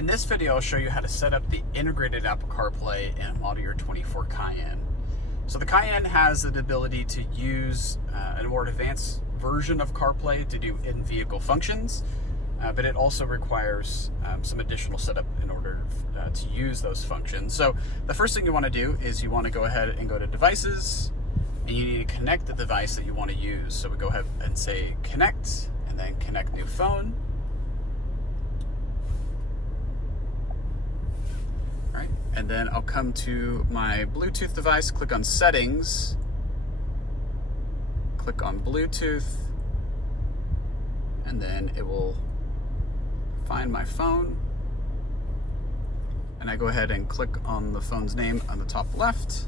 In this video, I'll show you how to set up the integrated Apple CarPlay in a model year 24 Cayenne. So the Cayenne has the ability to use a more advanced version of CarPlay to do in-vehicle functions, but it also requires some additional setup in order to use those functions. So the first thing you want to do is you want to go ahead and go to Devices, and you need to connect the device that you want to use. So we go ahead and say Connect, and then Connect New Phone. Right, and then I'll come to my Bluetooth device, click on Settings, click on Bluetooth, and then it will find my phone. And I go ahead and click on the phone's name on the top left.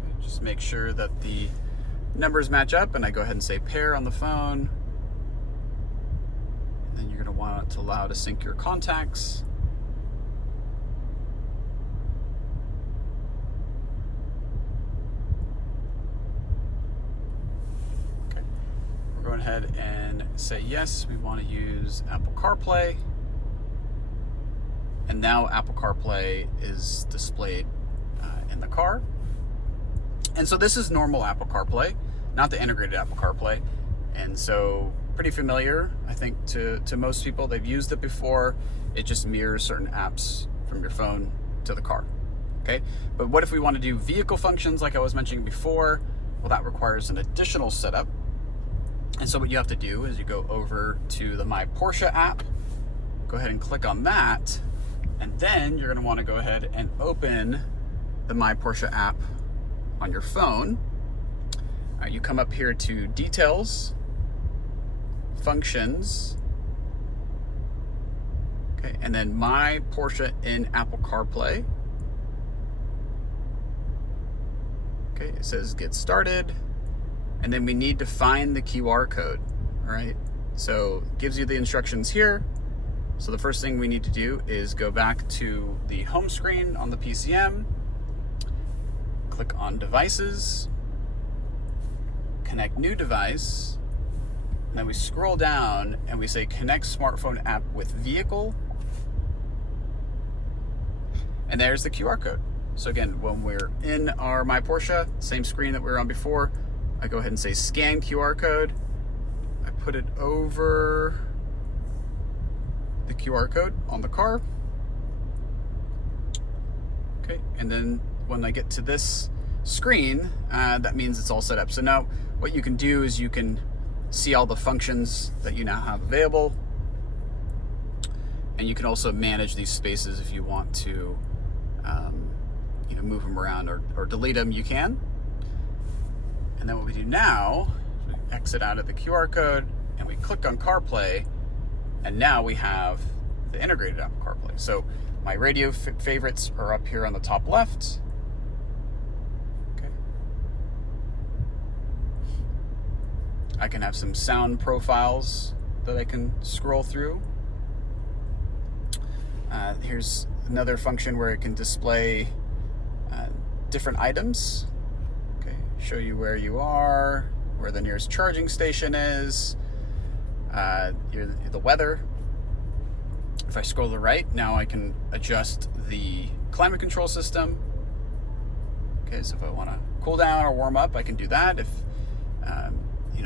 Okay, just make sure that the numbers match up, and I go ahead and say Pair on the phone. Then you're going to want to allow to sync your contacts. Okay. We're going ahead and say yes, we want to use Apple CarPlay. And now Apple CarPlay is displayed in the car. And so this is normal Apple CarPlay, not the integrated Apple CarPlay. And so pretty familiar, I think, to most people. They've used it before. It just mirrors certain apps from your phone to the car, okay? But what if we want to do vehicle functions like I was mentioning before? Well, that requires an additional setup. And so what you have to do is you go over to the My Porsche app, go ahead and click on that, and then you're going to want to go ahead and open the My Porsche app on your phone. You come up here to Details, Functions, okay, and then My Porsche in Apple CarPlay. Okay, it says Get Started, and then we need to find the QR code. All right, so it gives you the instructions here. So the first thing we need to do is go back to the home screen on the PCM, click on Devices, Connect New Device, and then we scroll down and we say Connect Smartphone App with Vehicle. And there's the QR code. So again, when we're in our My Porsche, same screen that we were on before, I go ahead and say Scan QR code. I put it over the QR code on the car. Okay, and then when I get to this screen, that means it's all set up. So now what you can do is you can see all the functions that you now have available, and you can also manage these spaces if you want to move them around or delete them, you can. And then what we do now is we exit out of the QR code and we click on CarPlay, and now we have the integrated Apple CarPlay. So my radio favorites are up here on the top left. I can have some sound profiles that I can scroll through. Here's another function where it can display different items. Okay, show you where you are, where the nearest charging station is, the weather. If I scroll to the right, now I can adjust the climate control system. Okay, so if I want to cool down or warm up, I can do that. If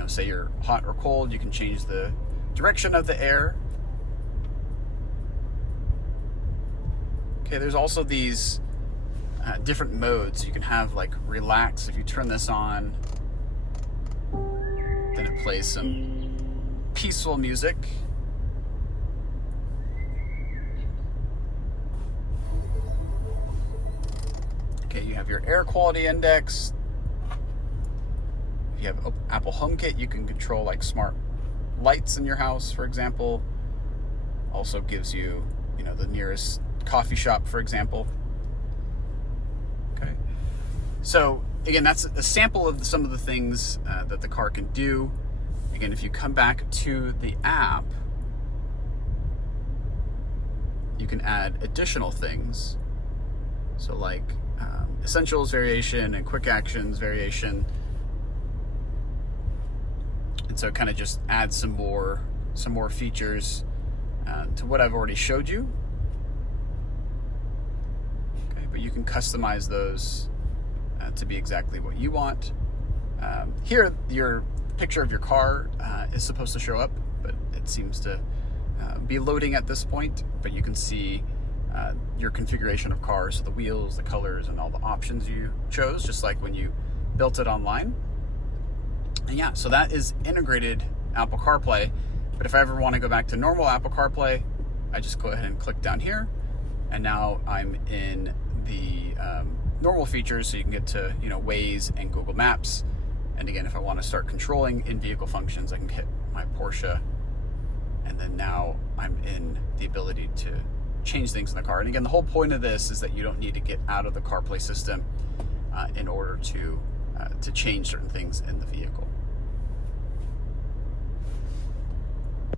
say you're hot or cold, you can change the direction of the air. Okay, there's also these different modes. You can have like relax. If you turn this on, then it plays some peaceful music. Okay, you have your air quality index. If you have Apple HomeKit, you can control like smart lights in your house, for example. Also gives you, the nearest coffee shop, for example. Okay. So again, that's a sample of some of the things that the car can do. Again, if you come back to the app, you can add additional things. So like Essentials variation and Quick Actions variation. And so it kind of just adds some more features to what I've already showed you. Okay, but you can customize those to be exactly what you want. Here, your picture of your car is supposed to show up, but it seems to be loading at this point. But you can see your configuration of cars, so the wheels, the colors, and all the options you chose, just like when you built it online. And yeah, so that is integrated Apple CarPlay. But if I ever want to go back to normal Apple CarPlay, I just go ahead and click down here, and now I'm in the normal features, so you can get to Waze and Google Maps. And again, if I want to start controlling in-vehicle functions, I can hit my Porsche, and then now I'm in the ability to change things in the car. And again, the whole point of this is that you don't need to get out of the CarPlay system in order to change certain things in the vehicle.